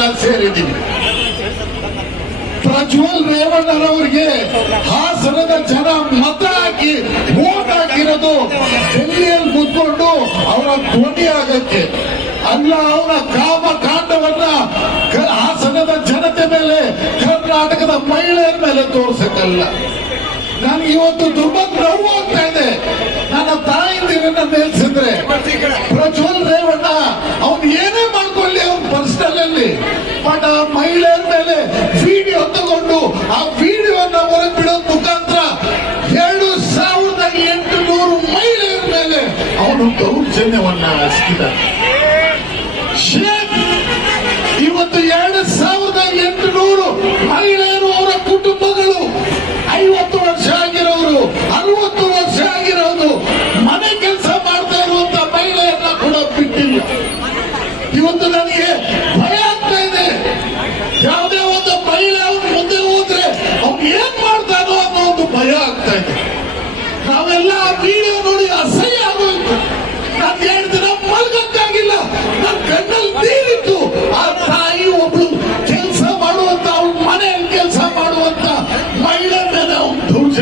ನಾವೆಲ್ಲ ಸೇರಿದ್ದೀವಿ ಪ್ರಜ್ವಲ್ ರೇವಣ್ಣರವರಿಗೆ ಹಾಸನದ ಜನ ಮತ ಹಾಕಿ ಓಟ್ ಹಾಕಿರೋದು ಡೆಲ್ಲಿಯಲ್ಲಿ ಕೂತ್ಕೊಂಡು ಅವರ ಧ್ವನಿ ಆಗಕ್ಕೆ. ಅಲ್ಲ, ಅವರ ಕಾಮ ಕಾಂಡವನ್ನ ಹಾಸನದ ಜನತೆ ಮೇಲೆ, ಕರ್ನಾಟಕದ ಮಹಿಳೆಯರ ಮೇಲೆ ತೋರ್ಸಕ್ಕಲ್ಲ. ನಾನು ಇವತ್ತು ತುಂಬಾ ನೋವು ಆಗ್ತಾ ಇದೆ ನನ್ನ ತಾಯಿಂದಿರನ್ನ ನಿಲ್ಸಿದ್ರೆ ಪ್ರಜ್ವಲ್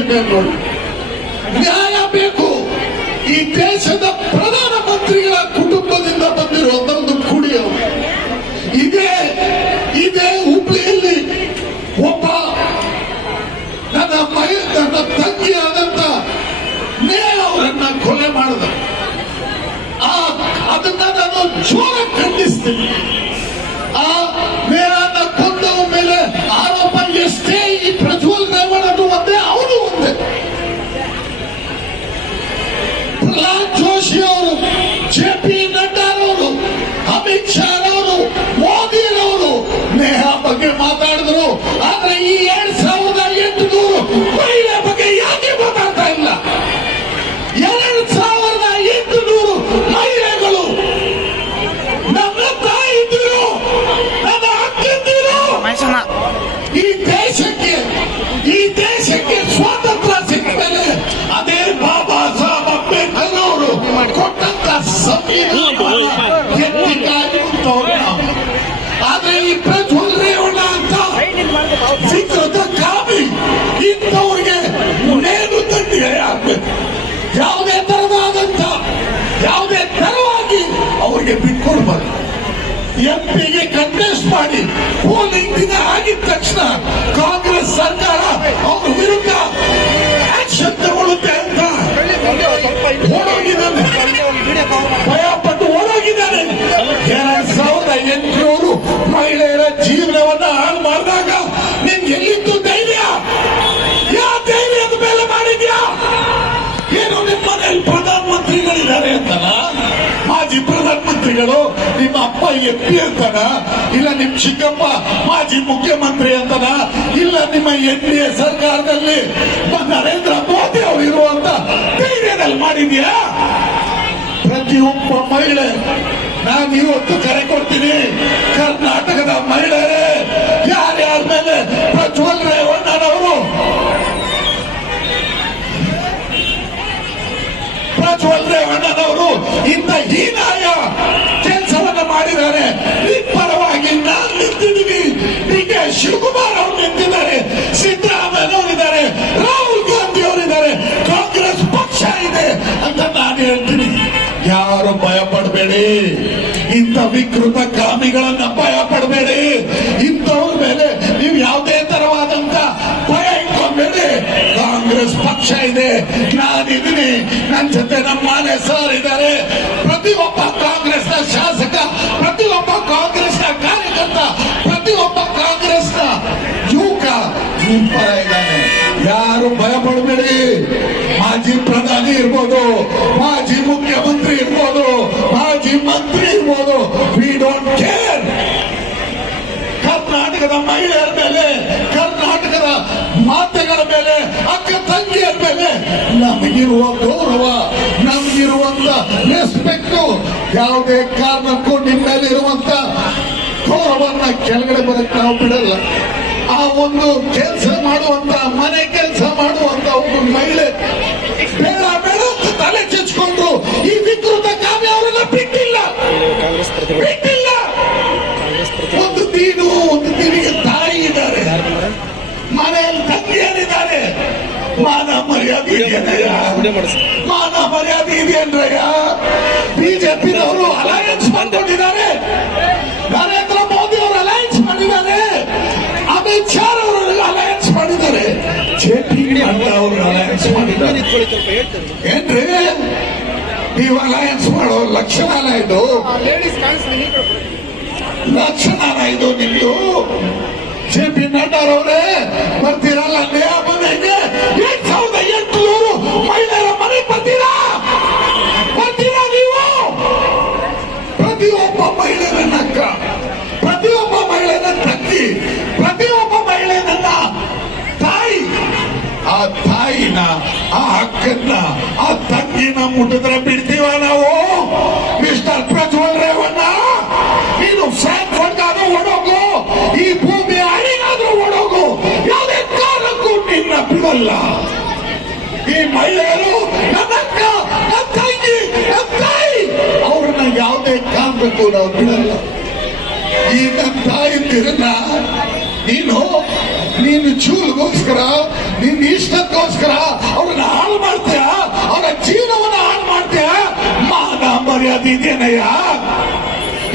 ನೋಡಿ ನ್ಯಾಯ ಬೇಕು. ಈ ದೇಶದ ಪ್ರಧಾನ ಮಂತ್ರಿಗಳ ಕುಟುಂಬದಿಂದ ಬಂದಿರೋ ಒಂದು ಕುಡಿಯವರು ಇದೇ ಇದೇ ಹುಬ್ಳಿಯಲ್ಲಿ ಒಬ್ಬ ನನ್ನ ಮೈ ನನ್ನ ತಂಗಿ ಆದಂತ ಅವರನ್ನ ಕೊಲೆ ಮಾಡಿದ. ಅದನ್ನ ನಾನು ಜೋರ ಖಂಡಿಸ್ತೀನಿ. ಪ್ರಹ್ಲಾದ್ ಜೋಶಿ ಅವರು ಜೆ ಪಿ ನಡ್ಡಾರವರು ಅಮಿತ್ ಶಾ ಅವರು ಮೋದಿ ಅವರು ನೇಹ ಬಗ್ಗೆ ಮಾತಾಡಿದ್ರು. ಆದ್ರೆ ಈ ಎರಡ್ ಸಾವಿರದ ಎಂಟು ನೂರು ಮಹಿಳೆ ಬಗ್ಗೆ ಯಾಕೆ ಮಾತಾಡ್ತಾ ಇಲ್ಲ? ಎರಡು ಸಾವಿರದ ಎಂಟು ನೂರು ಮಹಿಳೆಗಳು ನನ್ನ ತಾಯಿದ್ರು ನನ್ನ ಮನುಷ್ಯನ ಈ ದೇಶಕ್ಕೆ ಈ ದೇಶಕ್ಕೆ ಸ್ವಾತಂತ್ರ್ಯ Uma ಎಂಪಿಗೆ ಕಂಟೆಸ್ಟ್ ಮಾಡಿ ಪೋಲಿಂಗ್ ದಿನ ಆಗಿದ ತಕ್ಷಣ ಕಾಂಗ್ರೆಸ್ ಸರ್ಕಾರ ಅವರ ವಿರುದ್ಧ ಆಕ್ಷನ್ ತಗೊಳ್ಳುತ್ತೆ ಅಂತ ಓಡೋಗಿದ್ದಾನೆ ಭಯಪಟ್ಟು ಓಡೋಗಿದ್ದಾನೆ ಎರಡ್ ಸಾವಿರದ ಎಂಟುನೂರು ಮಹಿಳೆಯರ ಜೀವನವನ್ನ ಹಾಳು ಮಾಡಿದಾಗ ನಿಮ್ಗೆ ಎಲ್ಲಿತ್ತು ಧೈರ್ಯ? ಯಾವ ಧೈರ್ಯದ ಮೇಲೆ ಮಾಡಿದ್ಯಾ? ಏನು ನಿಮ್ಮ ಮನೆಯಲ್ಲಿ ಪ್ರಧಾನಮಂತ್ರಿಗಳಿದ್ದಾರೆ ಅಂತಲ್ಲ? ಮಾಜಿ ಪ್ರಧಾನಮಂತ್ರಿಗಳು ಅಪ್ಪ ಎಂ ಅಂತನ ಇಲ್ಲ, ನಿಮ್ ಚಿಕ್ಕಪ್ಪ, ಮಾಜಿ ಮುಖ್ಯಮಂತ್ರಿ ಅಂತನ? ಇಲ್ಲ, ನಿಮ್ಮ ಎನ್ ಡಿ ಎ ಸರ್ಕಾರದಲ್ಲಿ ನರೇಂದ್ರ ಮೋದಿ ಅವರು ಇರುವಂತ ಧೈರ್ಯದಲ್ಲಿ ಮಾಡಿದ್ಯಾ? ಪ್ರತಿಯೊಬ್ಬ ಮಹಿಳೆ, ನಾನು ಇವತ್ತು ಕರೆ ಕೊಡ್ತೀನಿ, ಕರ್ನಾಟಕದ ಮಹಿಳೆಯರೇ, ಯಾರ್ಯಾರ ಮೇಲೆ ಪ್ರಜ್ವಲ್ ಮಾಡಿದ್ದಾರೆ. ಪರವಾಗಿ ನಾನು ನಿಂತಿದ್ದೀವಿ ಡಿ ಕೆ ಶಿವಕುಮಾರ್ ಅವರು ನಿಂತಿದ್ದಾರೆ. ಸಿದ್ದರಾಮಯ್ಯ ಅವರಿದ್ದಾರೆ. ರಾಹುಲ್ ಗಾಂಧಿ ಅವರಿದ್ದಾರೆ. ಕಾಂಗ್ರೆಸ್ ಪಕ್ಷ ಇದೆ ಅಂತ ನಾನು ಹೇಳ್ತೀನಿ. ಯಾರು ಭಯ ಪಡಬೇಡಿ ಇಂಥ ವಿಕೃತ ಕಾಮಿಗಳನ್ನ ಭಯ ಪಡಬೇಡಿ ಇಂಥವ್ರ ಮೇಲೆ ನೀವು ಯಾವುದೇ ತರವಾದಂತ ಭಯ ಇಟ್ಕೊಂಬೇಡಿ ಕಾಂಗ್ರೆಸ್ ಪಕ್ಷ ಇದೆ. ನಾನಿದ್ದೀನಿ. ನನ್ನ ಜೊತೆ ನಮ್ಮ ಮಾನೆ ಸರ್ ಇದ್ದಾರೆ. ಪ್ರತಿಯೊಬ್ಬ ಕಾಂಗ್ರೆಸ್ನ ಶಾಸಕ ನಿಮ್ ಆಗಿದ್ದಾನೆ ಯಾರು ಭಯ ಪಡಬೇಡಿ ಮಾಜಿ ಪ್ರಧಾನಿ ಇರ್ಬೋದು, ಮಾಜಿ ಮುಖ್ಯಮಂತ್ರಿ ಇರ್ಬೋದು, ಮಾಜಿ ಮಂತ್ರಿ ಇರ್ಬೋದು. ವಿ ಡೋಂಟ್ ಕೇರ್ ಕರ್ನಾಟಕದ ಮಹಿಳೆಯರ ಮೇಲೆ, ಕರ್ನಾಟಕದ ಮಾತೆಗಳ ಮೇಲೆ, ಅಕ್ಕ ತಂಗಿಯರ ಮೇಲೆ ನಮಗಿರುವ ಗೌರವ, ನಮಗಿರುವಂತ ರೆಸ್ಪೆಕ್ಟ್ ಯಾವುದೇ ಕಾರಣಕ್ಕೂ ನಿಮ್ಮ ಮೇಲೆ ಇರುವಂತ ಗೌರವನ್ನ ಕೆಳಗಡೆ ಬರಕ್ ನಾವು ಬಿಡಲ್ಲ. ಆ ಒಂದು ಕೆಲಸ ಮಾಡುವಂತ ಮನೆ ಕೆಲಸ ಮಾಡುವಂತ ಒಂದು ಮಹಿಳೆ ಬೇಡ ಬೇಡ ಅಂತ ತಲೆ ಚಚ್ಕೊಂಡ್ರು ಈ ವಿಕೃತ ಕಾವ್ಯ ಅವರೆಲ್ಲ ಬಿಟ್ಟಿಲ್ಲ. ಬಿಟ್ಟಿಲ್ಲ. ಒಂದು ತೀನು ಒಂದು ತೀನಿಗೆ ತಾಯಿ ಇದ್ದಾರೆ. ಮನೆಯಲ್ಲಿ ತಂದೆಯರಿದ್ದಾರೆ ಮಾನ ಮರ್ಯಾದೆ ಇದೆಯೇನಯ್ಯ ಮಾನ ಮರ್ಯಾದೆ ಇದೆಯೇನ್ರಯ್ಯ ಬಿಜೆಪಿನವರು ಅಲಯನ್ಸ್ ಮಾಡ್ಕೊಂಡಿದ್ದಾರೆ. ಅವರು ಅಲಯನ್ಸ್ ಮಾಡಿದ್ದಾರೆ. ಏನ್ರಿ? ನೀವು ಅಲಯನ್ಸ್ ಮಾಡೋ ಲಕ್ಷಣ ಇದು. ಲಕ್ಷಣ ಇದು ನಿಮ್ದು. ತಾಯಿನ ಆ ಹಕ್ಕನ್ನ ಆ ತಂಗಿನ ಮುಟ್ಟಿದ್ರೆ ಬಿಡ್ತೀವ ನಾವು? ಮಿಸ್ಟರ್ ಪ್ರಜ್ವಲ್ ರೇವಣ್ಣ, ನೀನು ಫ್ರಾಂಕ್ಫರ್ಟ್ಗಾದ್ರೂ ಓಡೋಗು ಈ ಭೂಮಿ ಅಡಿಗಾದ್ರೂ ಓಡೋಗು ಯಾವುದೇ ಕಾರಣಕ್ಕೂ ನಿನ್ನ ಬಿಡಲ್ಲ. ಈ ಮಹಿಳೆಯರು ನನ್ನಕ್ಕ ನನ್ನ ತಂಗಿ, ನನ್ನ ತಾಯಿ, ಅವ್ರನ್ನ ಯಾವುದೇ ಕಾರಣಕ್ಕೂ ನಾವು ಬಿಡಲ್ಲ. ಈ ನನ್ನ ತಾಯಿಂದಿರನ್ನ ನೀನು ನೀನು ಚೂಲ್ಗೋಸ್ಕರ ನಿನ್ನ ಇಷ್ಟಕ್ಕೋಸ್ಕರ ಅವ್ರನ್ನ ಹಾಳು ಮಾಡ್ತೀಯ? ಅವರ ಜೀವನವನ್ನ ಹಾಳು ಮಾಡ್ತೀಯ? ಮಾನ ಮರ್ಯಾದೆ ಇದೇನಯ್ಯ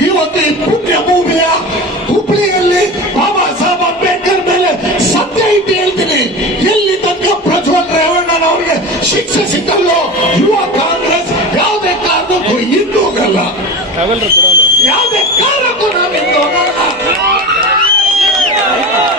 ಇವತ್ತು ಈ ಪುಣ್ಯ ಭೂಮಿಯ ಹುಬ್ಳಿಯಲ್ಲಿ ಬಾಬಾ ಸಾಹೇಬ್ ಅಂಬೇಡ್ಕರ್ ಮೇಲೆ ಸತ್ಯ ಇಟ್ಟು ಹೇಳ್ತೀನಿ. ಎಲ್ಲಿ ತನಕ ಪ್ರಜ್ವಲ್ ರೇವಣ್ಣನವರಿಗೆ ಶಿಕ್ಷೆ ಸಿಕ್ಕಲ್ಲೋ, ಯುವ ಕಾಂಗ್ರೆಸ್ ಯಾವುದೇ ಕಾರಣಕ್ಕೂ ಟ್ರಾವೆಲ್ರ್ ಕೊಡೋನು